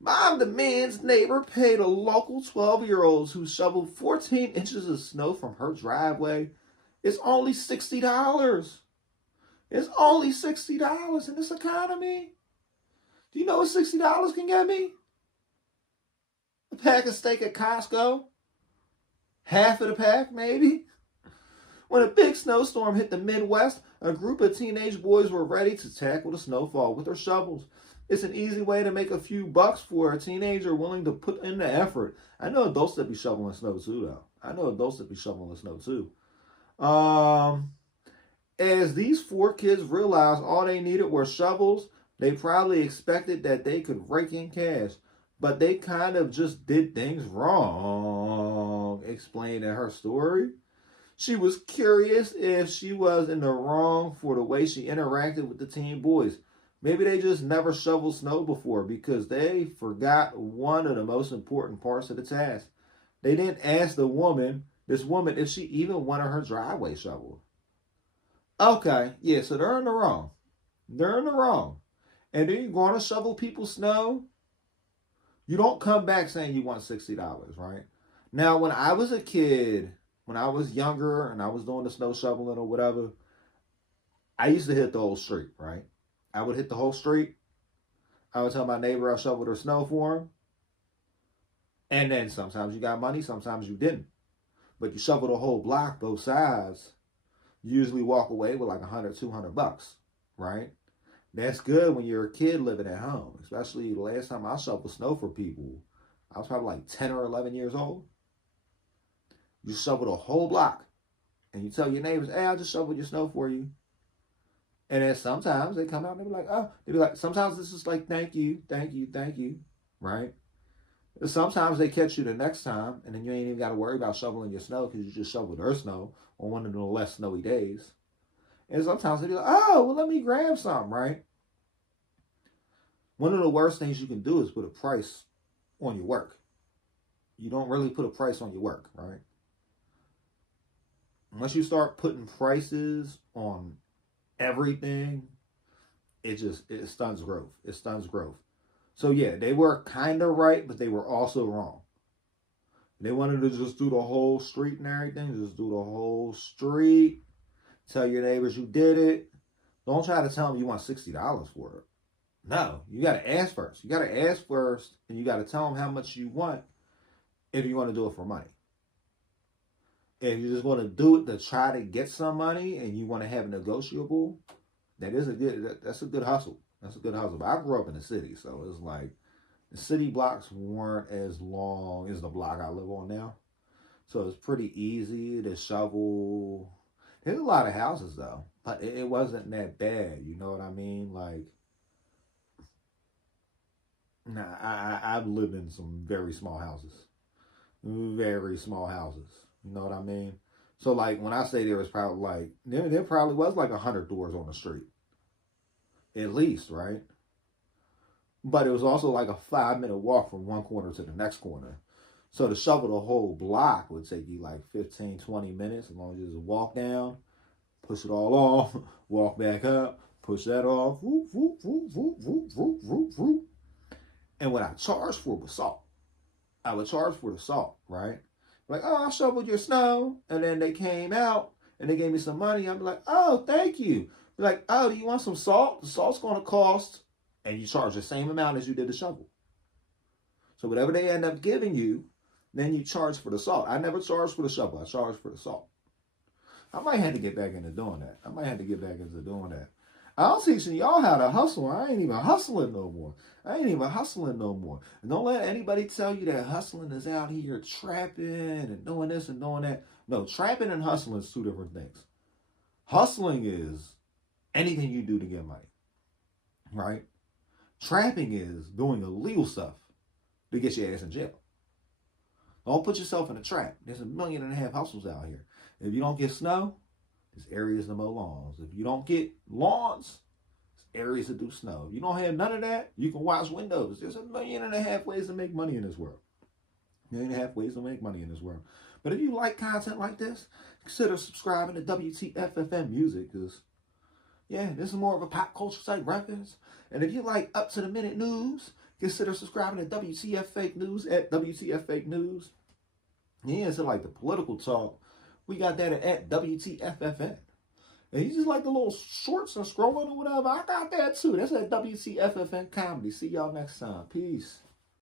Mom demands neighbor pay the local 12-year-olds who shoveled 14 inches of snow from her driveway. It's only $60. It's only $60 in this economy. Do you know what $60 can get me? A pack of steak at Costco? Half of the pack, maybe? When a big snowstorm hit the Midwest, a group of teenage boys were ready to tackle the snowfall with their shovels. It's an easy way to make a few bucks for a teenager willing to put in the effort. I know adults that be shoveling snow too, though. I know adults that be shoveling snow too. As these four kids realized all they needed were shovels, they probably expected that they could rake in cash. But they kind of just did things wrong, explained in her story. She was curious if she was in the wrong for the way she interacted with the teen boys. Maybe they just never shoveled snow before because they forgot one of the most important parts of the task. They didn't ask this woman, if she even wanted her driveway shoveled. Okay, yeah, so they're in the wrong. They're in the wrong. And then you're going to shovel people's snow? You don't come back saying you want $60, right? Now, when I was a kid, when I was younger and I was doing the snow shoveling or whatever, I used to hit the whole street, right? I would hit the whole street. I would tell my neighbor I shoveled her snow for him. And then sometimes you got money, sometimes you didn't. But you shovel the whole block, both sides. You usually walk away with like $100, $200, right? That's good when you're a kid living at home, especially the last time I shoveled snow for people. I was probably like 10 or 11 years old. You shovel the whole block and you tell your neighbors, hey, I'll just shovel your snow for you. And then sometimes they come out and they be like, oh, they be like, sometimes this is like, thank you, thank you, thank you, right? Sometimes they catch you the next time and then you ain't even got to worry about shoveling your snow because you just shoveled their snow on one of the less snowy days. And sometimes they be like, oh, well, let me grab some, right? One of the worst things you can do is put a price on your work. You don't really put a price on your work, right? Once you start putting prices on everything, it stuns growth. It stuns growth. So yeah, they were kind of right, but they were also wrong. They wanted to just do the whole street and everything. Just do the whole street. Tell your neighbors you did it. Don't try to tell them you want $60 for it. No, you got to ask first. You got to ask first, and you got to tell them how much you want if you want to do it for money. If you just want to do it to try to get some money and you want to have a negotiable, that's a good hustle. That's a good hustle. But I grew up in the city, so it's like the city blocks weren't as long as the block I live on now. So it's pretty easy to shovel. There's a lot of houses though, but it wasn't that bad. You know what I mean? Like, nah, I've lived in some very small houses. Very small houses. You know what I mean? So like when I say there was probably like, there probably was like 100 doors on the street. At least, right? But it was also like a 5-minute walk from one corner to the next corner. So to shovel the whole block would take you like 15, 20 minutes as long as you just walk down, push it all off, walk back up, push that off, whoop, whoop, whoop, whoop, whoop, whoop, whoop, whoop. And what I charged for was salt. I would charge for the salt, right? Like, oh, I shoveled your snow. And then they came out and they gave me some money. I'd be like, oh, thank you. Be like, oh, do you want some salt? The salt's going to cost, and you charge the same amount as you did the shovel. So whatever they end up giving you, then you charge for the salt. I never charged for the shovel. I charged for the salt. I might have to get back into doing that. I'm teaching y'all how to hustle. I ain't even hustling no more. And don't let anybody tell you that hustling is out here trapping and doing this and doing that. No, trapping and hustling is two different things. Hustling is anything you do to get money, right? Trapping is doing illegal stuff to get your ass in jail. Don't put yourself in a trap. There's 1.5 million hustles out here. If you don't get snow, there's areas to mow lawns. If you don't get lawns, there's areas to do snow. If you don't have none of that, you can wash windows. There's 1.5 million ways to make money in this world. 1.5 million ways to make money in this world. But if you like content like this, consider subscribing to WTFFM Music, because yeah, this is more of a pop culture type reference. And if you like up to the minute news, Consider subscribing to WTF Fake News at WTF Fake News. Yeah, into like the political talk, we got that at WTFFN. And you just like the little shorts and scrolling or whatever, I got that too. That's at WTFFN Comedy. See y'all next time. Peace.